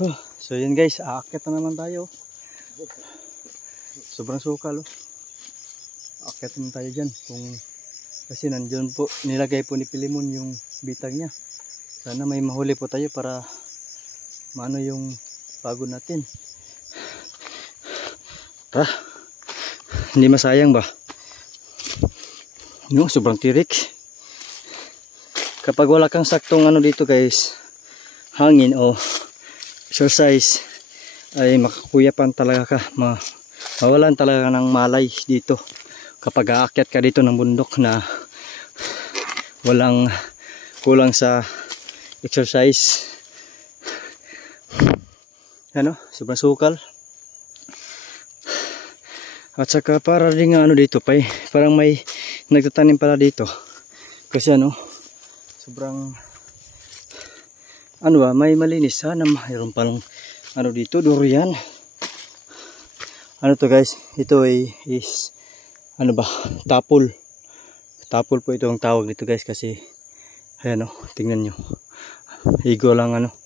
So yun guys, aakyat na naman tayo. Sobrang sukal oh. Aakyat naman tayo dyan. Kasi nandiyan po, nilagay po ni Pilimon yung bitag niya. Sana may mahuli po tayo para maano yung pagod natin. Hindi masayang ba? No, sobrang tirik. Kapag wala kang saktong ano dito guys, hangin o exercise, ay makakuyapan talaga ka, mawalan talaga ng malay dito kapag aakyat ka dito ng bundok na walang kulang sa exercise. Ano, sobrang sukal. At saka para rin nga ano dito pa parang may nagtatanim pala dito kasi ano, sobrang ano ba, may malinis. Sana mayroon palang ano dito, durian. Ano to guys, ito is ano ba, tapol. Tapol po ito ang tawag dito guys kasi ayan o, tingnan nyo. Higo lang ano,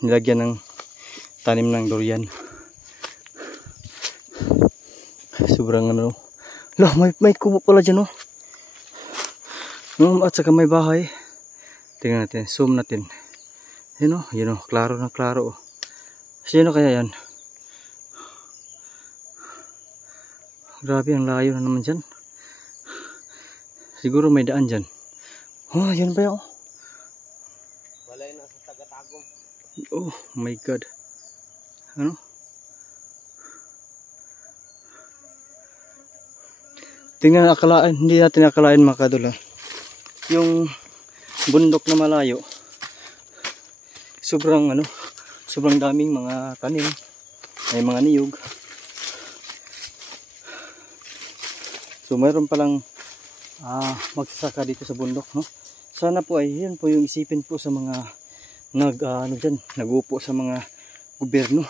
nilagyan ng tanim ng durian. Sobrang ano, lah may kubo pala dyan o. At saka may bahay. Tingnan natin, zoom natin. Yun o, klaro na klaro o. Sino kaya yan? Grabe, ang layo na naman dyan. Siguro may daan dyan. Oh, yun ba yun? Walay na sa taga-tagong. Oh my god. Ano? Tingnan, akalaan, hindi natin akalain mga kadol ha. Yung bundok na malayo, sobrang ano, sobrang daming mga tanim, may mga niyog. So mayroon palang magsasaka dito sa bundok, no? Sana po ay yun po yung isipin po sa mga nag-uupo sa mga gobyerno,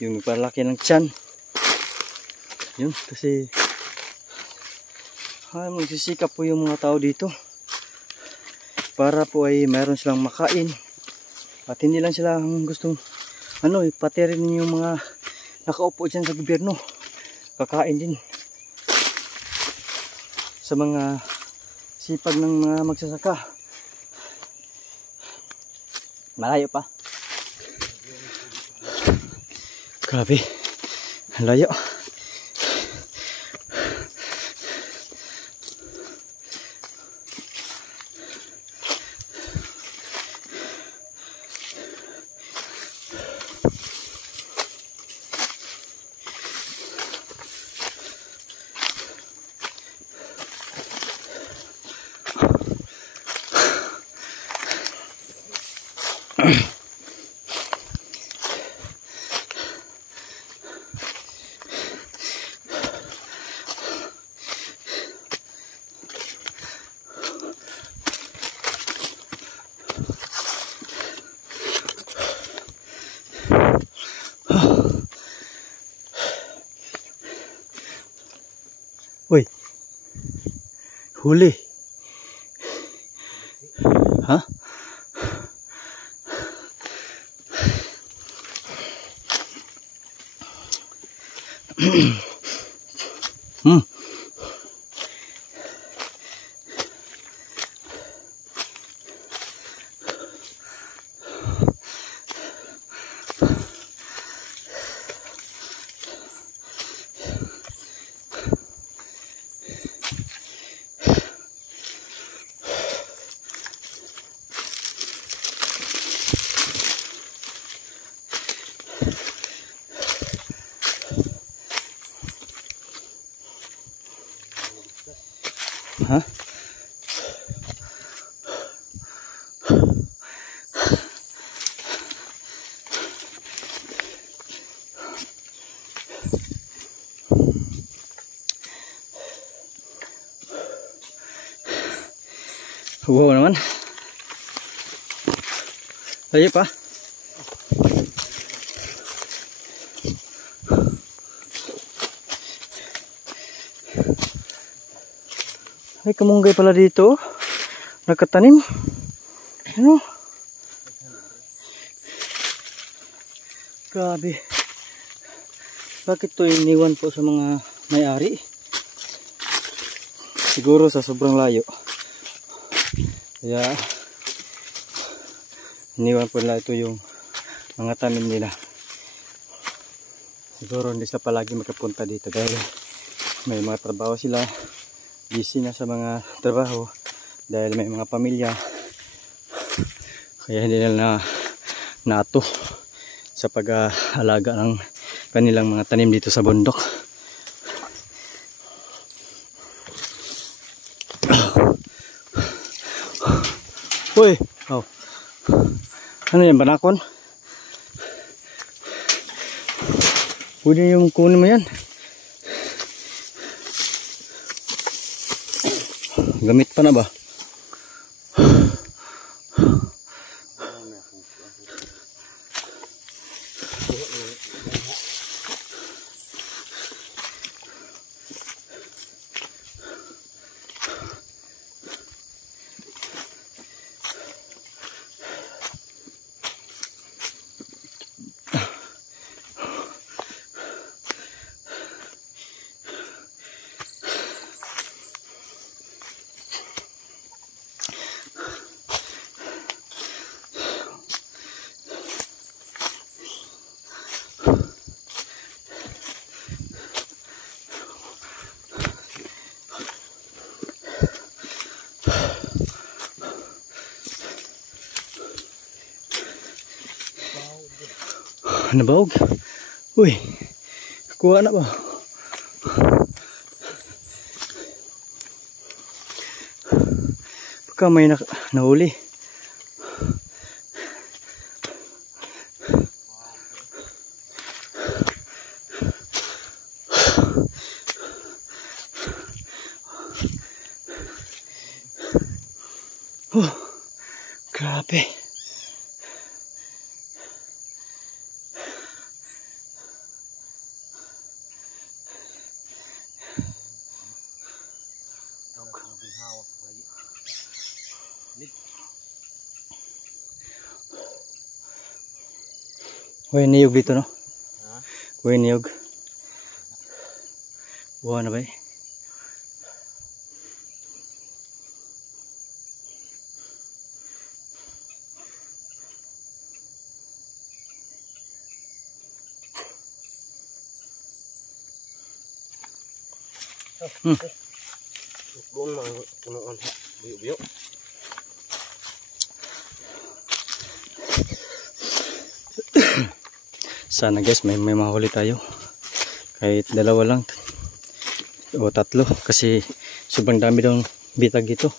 yung nagpalaki ng tiyan. Yun, kasi magsisikap po yung mga tao dito para po ay mayroon silang makain at hindi lang sila gustong ano, pati rin yung mga nakaupo dyan sa gobyerno kakain din sa mga sipag ng mga magsasaka. Malayo pa, grabe, layo. Uy, huli. Ha? Ha? Wow naman. Layo pa. May kamunggay pala dito. Nakatanim. Ano? Grabe. Bakit to iniwan po sa mga may-ari? Siguro sa sobrang layo. Kaya iniwan po nila ito yung mga tanim nila. Siguro hindi sila palagi makapunta dito dahil may mga trabaho sila. Busy na sa mga trabaho dahil may mga pamilya. Kaya hindi nila nato sa pag-alaga ng kanilang mga tanim dito sa bundok. Uy! Oh. Ano yan? Banakon? Pwede yung kunin mo yan. Gamit pa na ba? Nabawag. Uy, kuha na ba? Baka may nahuli. Grabe. Uy, niyog dito, no? Uy, niyog. Buha na ba eh? Doon mga punuan. Biyo-biyo. Sana guys may mahuli tayo. Kahit dalawa lang o tatlo kasi sobrang dami daw bitag ito.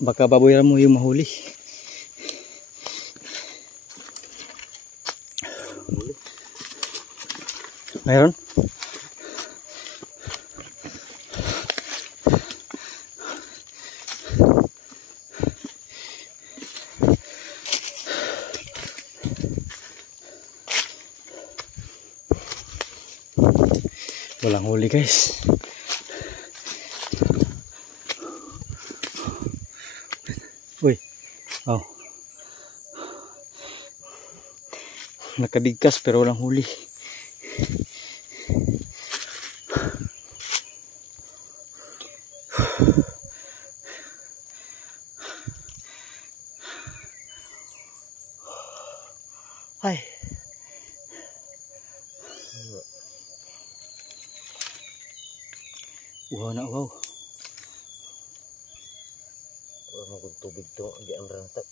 Baka baboy mo yung mahuli. Mayroon? Walang huli guys. Uy. Oh. Nakabigkas pero walang huli. Ay. Wow na wow. Magod tubig to, di ang rantak.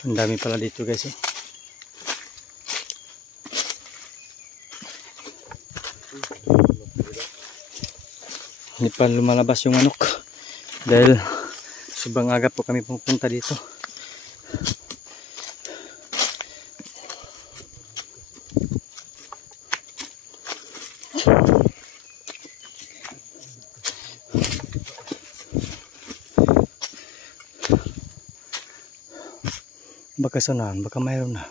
Ang dami pala dito guys eh. Hindi pa lumalabas yung manok dahil Sobrang aga po kami pupunta dito. Baka sunahan, baka mayroon na.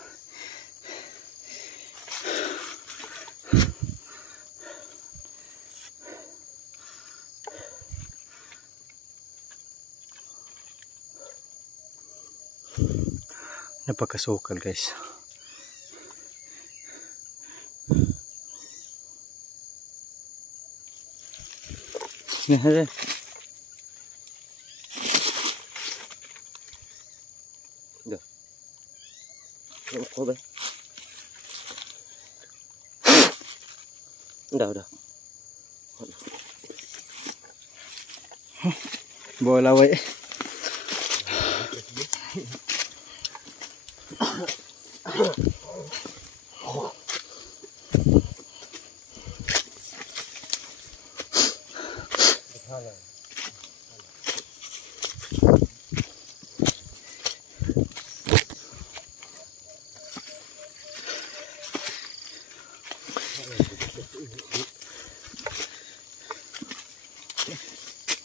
Napakasukal guys. Dah. Kau dah. Udah. Bola laway.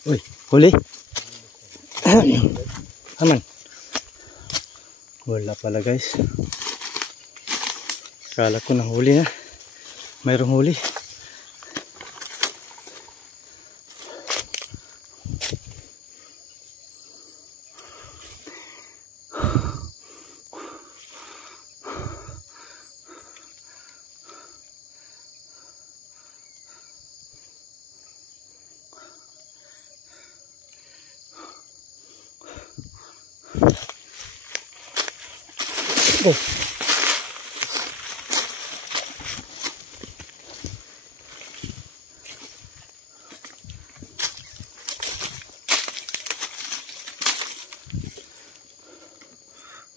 Uy, huli. Aman. Wala pala guys. Kala ko nang huli na. Mayroong huli. Oh.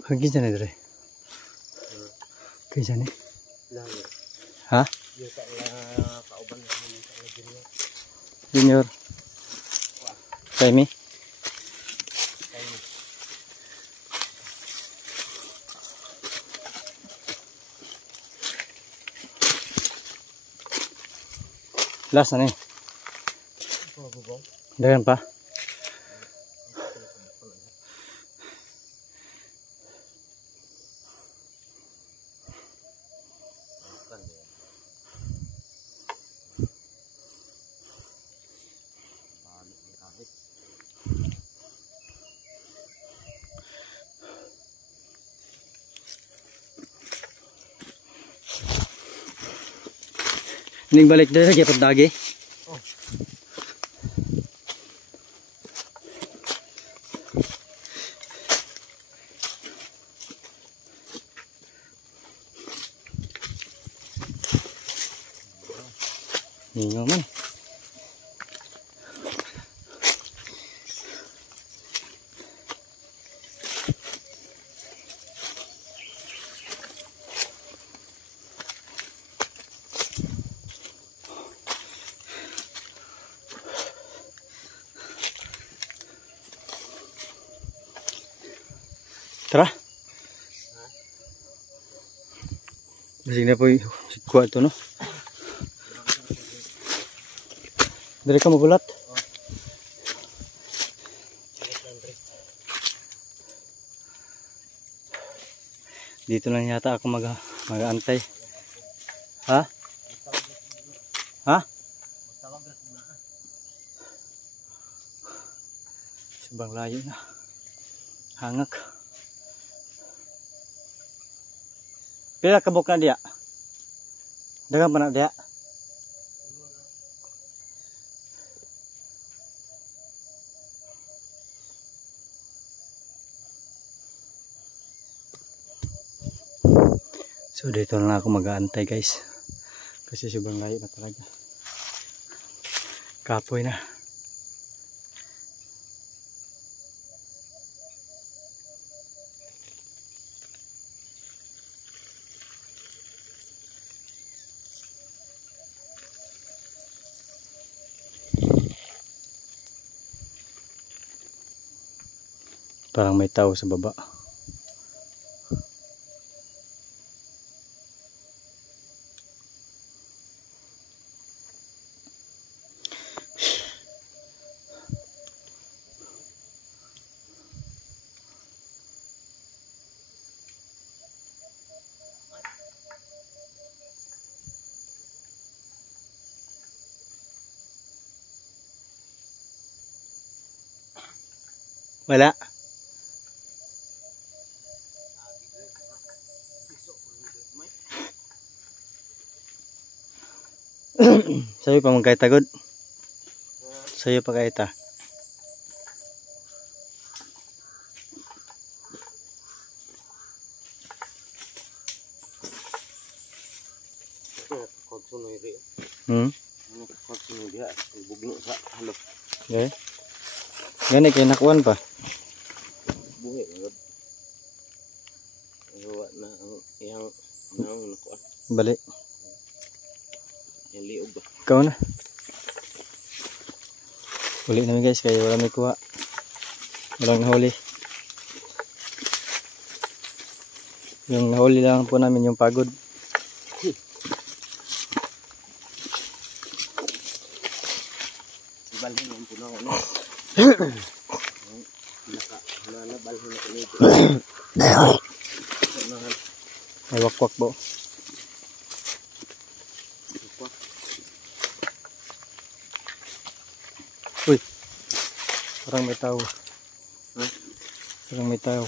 Pergi sana dulu. Ke sana. Hah? Junior. Kaimi. Last na ni. Dagan pa. Ning balik dari lagi apa dagi? Oh. Ninyo man. Tara. Masih na po yung kwarto no. Dari ka magulat. Dito lang yata ako mag-aantay. Ha? Ha? Sobrang layo na. Hangak. Pila kabok na dia? Dagang pa na dia? So dito na ako mag-aantay guys. Kasi sobrang layo na talaga. Kapoy na. Parang may tao sa baba. Wala. Sa'yo pa magkaita god. Sa'yo pa kaita. Kagsunoy rin. Kagsunoy diha. Bugno sa halo. Okay. Gani kay nakuan pa. Buhi agad. Gawa na ang iyang nakuan. Bali. Yung liog ba? Ikaw na. Uli namin guys kaya wala may kuha. Walang nahuli. Yung nahuli lang po namin yung pagod. Balhin ang puno ko no. Balhin na kanito. May wakwak po. Uy. Parang may tao. Parang may tao.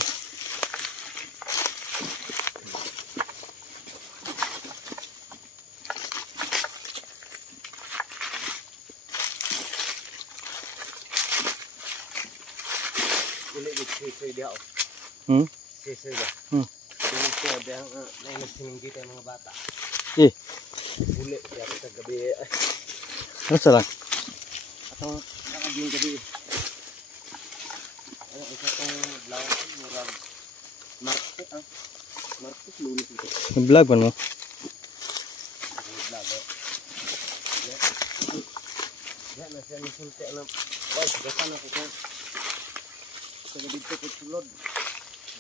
Sisoy dia. Sisoy ba? Dito ko dia ang nagsininggi tayo mga bata. Uli siya sa gabi. Ano sa lang? Atong nakaging gabi. Ano isa tong vlog murag market market lunes ito. Nag-vlog man mo? Vlog. Ya na siya ni sulti na. Wow, gasan ako ko. Sa gabi ko sulod.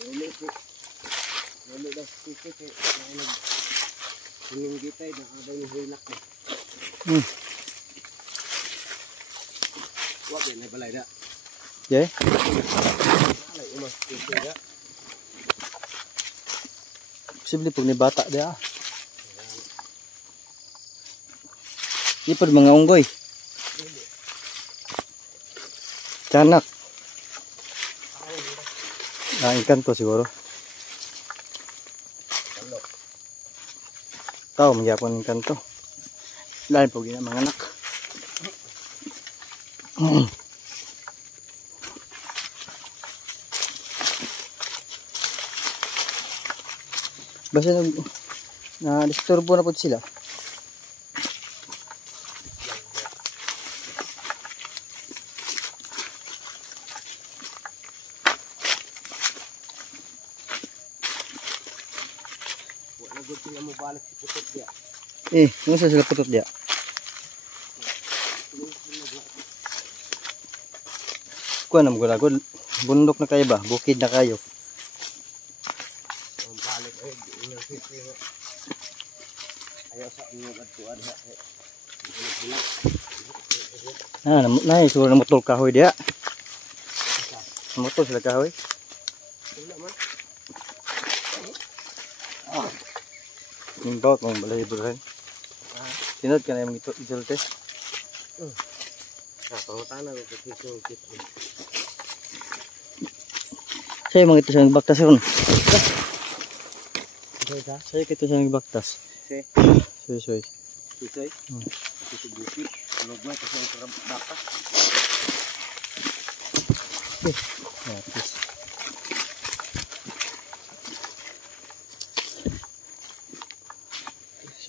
Uli ko. Uli daw sisi kay nag sininggi tayo na abay ni hilak na. Wag na balay da. Yeah. Alay umas sisi da. Posible pag ni bata dia. Ipod mga unggoy. Tiyanak. Ikan to siguro. Tao magyapon ikan to. Lain po gina mga anak. Basta na disturbo na po sila. Sila mo balik si putot dia. Ano sa sila putot dia? Kuha na mga gulagod. Bundok na kayo ba? Bukid na kayo. Balik ayaw sa inyo adtuan ha. Sura na motol kahoy dia. Motol sila kahoy. Yung bawat mong balay burhan. Tinod ka na yung isultes. Pangutangan ko kasi sungkit. Sa'yo mga ito sa nagbaktas yun. Sa'yo ito sa nagbaktas. Soy. Soy? Ito bukit. Tulog mo ito sa sarap baka.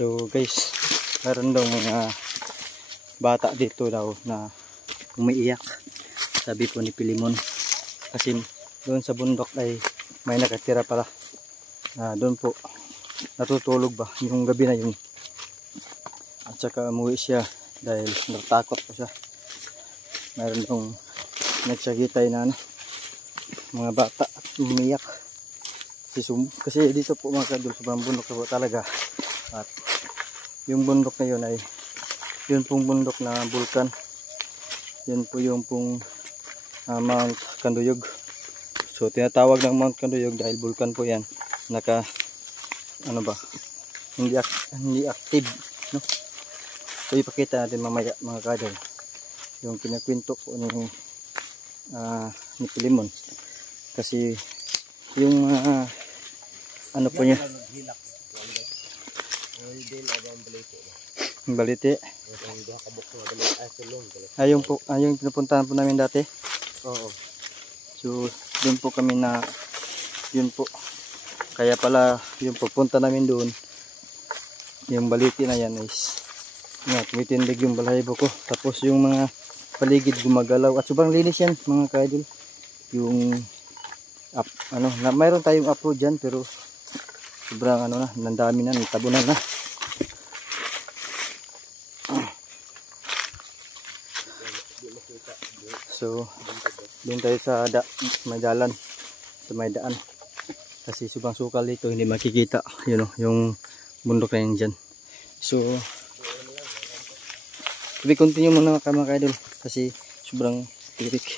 So guys, meron daw mga bata dito daw na umiiyak. Sabi po ni Pilimon. Kasi doon sa bundok ay may nakatira pala. Doon po natutulog ba yung gabi na yun. At saka umuwi siya dahil natakot po siya. Meron dong nagsagitay na mga bata at umiyak. Kasi dito po mga kadol, sobrang bundok po talaga. At yung bundok na yun ay yun pong bundok na bulkan. Yun po yung pong Mount Kanduyog. So tinatawag ng Mount Kanduyog dahil bulkan po yan. Ano ba? Hindi active, no? So ipakita natin mamaya mga kadol yung kinakwento po ni Pilimon. Kasi yung ano po niya, yung balite. Ayun po, yung pinupuntahan po namin dati. Oo. So doon po kami yun po. Kaya pala yung pupunta namin doon, yung balite na yan is tumitindig yung balahibo ko. Tapos yung mga paligid gumagalaw at sobrang linis yan mga kaidol. Yung mayroon tayong upload dyan pero sobrang nandami na, natabunan na. So doon tayo sa may dalan, sa may daan. Kasi sobrang sukal dito, hindi makikita yung bundok na yun dyan. So we continue muna mga kaidol kasi sobrang tirik.